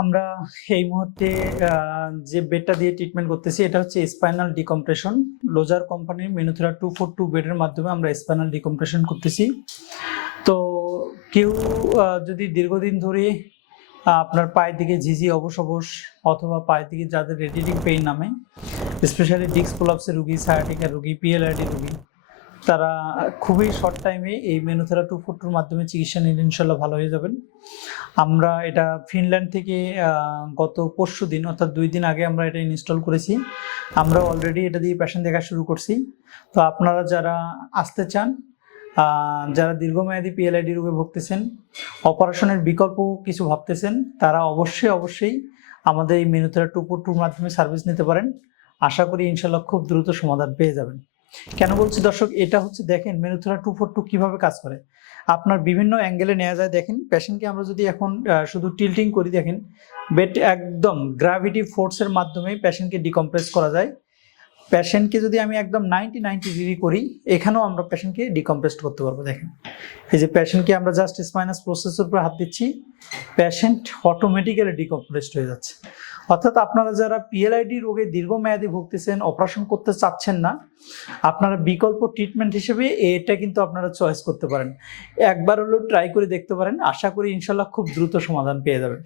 আমরা এই মুহূর্তে যে বেডটা দিয়ে ট্রিটমেন্ট করতেছি এটা হচ্ছে স্পাইনাল ডিকম্প্রেশন। লোজার কোম্পানির মেনুথেরা 242 বেডের মাধ্যমে আমরা স্পাইনাল ডিকম্প্রেশন করতেছি। তো কেউ যদি দীর্ঘদিন ধরে আপনার পায়ের দিকে ঝিঝি অবশ অবশ অথবা পায়ের দিকে যাদের রেডিয়েটিং পেইন নামে, স্পেশালি ডিস্ক প্রলাপসের রুগী, সায়াটিকার রুগী, পিএলআইডি রুগী, তারা খুবই শর্ট টাইমে এই মেনুথেরা 242 মাধ্যমে চিকিৎসা নিলে ইনশাল্লাহ ভালো হয়ে যাবেন। আমরা এটা ফিনল্যান্ড থেকে গত পরশু দিন অর্থাৎ 2 দিন আগে আমরা এটা ইনস্টল করেছি। আমরা অলরেডি এটা দিয়ে পেশেন্ট দেখা শুরু করছি। তো আপনারা যারা আসতে চান, যারা দীর্ঘমেয়াদী পিএলআইডি রোগে ভুগতেছেন, অপারেশনের বিকল্প কিছু ভাবতেছেন, তারা অবশ্যই আমাদের এই মেনুথেরা 242 মাধ্যমে সার্ভিস নিতে পারেন। আশা করি ইনশাল্লাহ খুব দ্রুত সমাধান পেয়ে যাবেন। কেন বলছি দর্শক, এটা হচ্ছে দেখেন মেনুথেরা 242 কিভাবে কাজ করে। আপনার বিভিন্ন অ্যাঙ্গেলে নেওয়া যায়। দেখেন পেশেন্টকে আমরা যদি এখন শুধু টিল্টিং করি, দেখেন বেড একদম গ্র্যাভিটি ফোর্সের মাধ্যমে পেশেন্টকে ডিকম্প্রেস করা যায়। পেশেন্টকে যদি আমি একদম 90 ডিগ্রি করি, এখানেও আমরা পেশেন্টকে ডিকম্প্রেস করতে পারবো। দেখেন এই যে পেশেন্টকে আমরা জাস্ট স্পাইনাস প্রসেসর উপর হাত দিচ্ছি, পেশেন্ট অটোমেটিক্যালি ডিকম্প্রেসড হয়ে যাচ্ছে। অর্থাৎ আপনারা যারা পিএলআইডি রোগে দীর্ঘমেয়াদী ভুগতেছেন, অপারেশন করতে চাচ্ছেন না, আপনারা বিকল্প ট্রিটমেন্ট হিসেবে এটা কিন্তু আপনারা চয়েস করতে পারেন। একবার হলেও ট্রাই করে দেখতে পারেন। আশা করি ইনশাল্লাহ খুব দ্রুত সমাধান পেয়ে যাবেন।